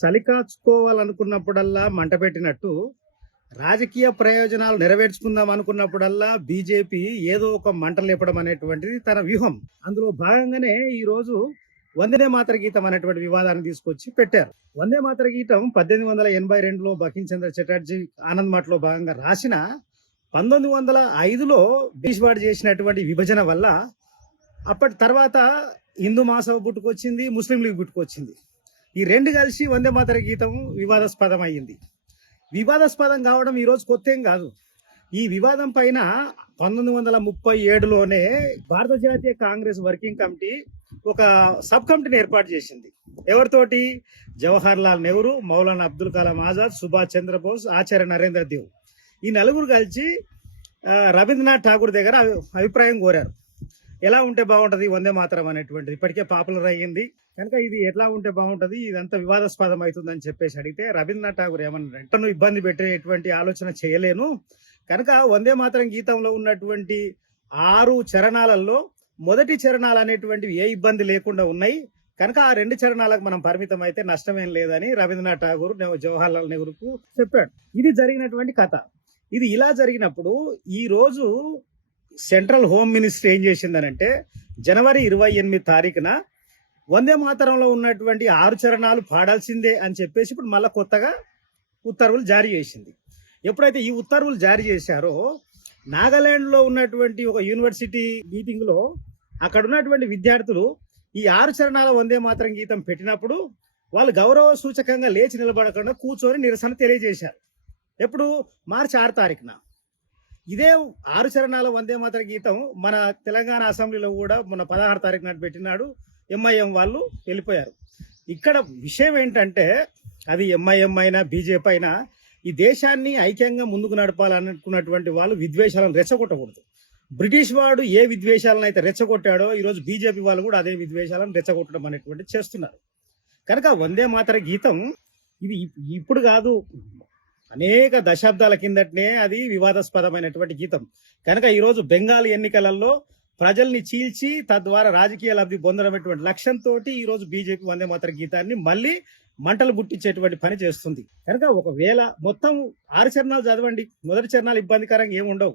చలి కాచుకోవాలనుకున్నప్పుడల్లా మంట పెట్టినట్టు రాజకీయ ప్రయోజనాలు నెరవేర్చుకుందాం అనుకున్నప్పుడల్లా బీజేపీ ఏదో ఒక మంట లేపడం అనేటువంటిది తన వ్యూహం. అందులో భాగంగానే ఈ రోజు వందే మాతర గీతం అనేటువంటి వివాదాన్ని తీసుకొచ్చి పెట్టారు. వందే మాతర గీతం 1882లో బంకించంద్ర చటర్జీ ఆనంద్ మఠంలో భాగంగా రాసిన 1905లో బ్రిటిష్ వాడు చేసినటువంటి విభజన వల్ల అప్పటి తర్వాత హిందూ మహాసభ పుట్టుకొచ్చింది, ముస్లిం లీగ్ పుట్టుకొచ్చింది. ఈ రెండు కలిసి వందే మాతర గీతం వివాదాస్పదం అయ్యింది. వివాదాస్పదం కావడం ఈరోజు కొత్త ఏం కాదు. ఈ వివాదం పైన 1937లోనే భారత జాతీయ కాంగ్రెస్ వర్కింగ్ కమిటీ ఒక సబ్ కమిటీని ఏర్పాటు చేసింది. ఎవరితోటి? జవహర్ లాల్ నెహ్రూ, మౌలానా అబ్దుల్ కలాం ఆజాద్, సుభాష్ చంద్రబోస్, ఆచార్య నరేంద్ర దేవ్, ఈ నలుగురు కలిసి రవీంద్రనాథ్ ఠాగూర్ దగ్గర అభిప్రాయం కోరారు. ఎలా ఉంటే బాగుంటది వందే మాతరం అనేటువంటిది, ఇప్పటికే పాపులర్ అయ్యింది కనుక ఇది ఎట్లా ఉంటే బాగుంటది, ఇదంతా వివాదాస్పదం అవుతుందని చెప్పేసి అడిగితే రవీంద్రనాథ్ ఠాగూర్ ఏమన్నారంటే, నన్ను ఇబ్బంది పెట్టేటువంటి ఆలోచన చేయలేను కనుక వందే మాతరం గీతంలో ఉన్నటువంటి 6 చరణాలలో మొదటి చరణాలు అనేటువంటివి ఏ ఇబ్బంది లేకుండా ఉన్నాయి కనుక ఆ 2 చరణాలకు మనం పరిమితం అయితే నష్టమేం లేదని రవీంద్రనాథ్ ఠాగూర్ జవహర్ లాల్ నెహ్రూకు చెప్పాడు. ఇది జరిగినటువంటి కథ. ఇది ఇలా జరిగినప్పుడు ఈ రోజు సెంట్రల్ హోమ్ మినిస్ట్రీ ఏం చేసిందనంటే జనవరి 28 తారీఖున వందే మాతరంలో ఉన్నటువంటి 6 చరణాలు పాడాల్సిందే అని చెప్పేసి ఇప్పుడు మళ్ళీ కొత్తగా ఉత్తర్వులు జారీ చేసింది. ఎప్పుడైతే ఈ ఉత్తర్వులు జారీ చేశారో నాగాలాండ్లో ఉన్నటువంటి ఒక యూనివర్సిటీ మీటింగ్లో అక్కడ ఉన్నటువంటి విద్యార్థులు ఈ 6 చరణాల వందే మాతరం గీతం పెట్టినప్పుడు వాళ్ళు గౌరవ సూచకంగా లేచి నిలబడకుండా కూర్చొని నిరసన తెలియజేశారు. ఎప్పుడు? మార్చి 6 తారీఖున. ఇదే 6 చరణాల వందే మాతర గీతం మన తెలంగాణ అసెంబ్లీలో కూడా మొన్న 16 తారీఖు నాటి పెట్టినాడు. ఎంఐఎం వాళ్ళు వెళ్ళిపోయారు. ఇక్కడ విషయం ఏంటంటే అది ఎంఐఎం అయినా బీజేపీ అయినా ఈ దేశాన్ని ఐక్యంగా ముందుకు నడపాలనుకున్నటువంటి వాళ్ళు విద్వేషాలను రెచ్చగొట్టకూడదు. బ్రిటిష్ వాడు ఏ విద్వేషాలను అయితే రెచ్చగొట్టాడో ఈరోజు బీజేపీ వాళ్ళు కూడా అదే విద్వేషాలను రెచ్చగొట్టడం అనేటువంటి చేస్తున్నారు. కనుక వందే మాతర గీతం ఇది ఇప్పుడు కాదు, అనేక దశాబ్దాల కిందటనే అది వివాదాస్పదమైనటువంటి గీతం. కనుక ఈరోజు బెంగాల్ ఎన్నికలలో ప్రజల్ని చీల్చి తద్వారా రాజకీయ లబ్ధి పొందడమైనటువంటి లక్ష్యంతో ఈరోజు బీజేపీ వందే మాతర గీతాన్ని మళ్ళీ మంటలు గుట్టించేటువంటి పని చేస్తుంది. కనుక ఒకవేళ మొత్తం 6 చరణాలు చదవండి, మొదటి చరణాలు ఇబ్బందికరంగా ఏముండవు.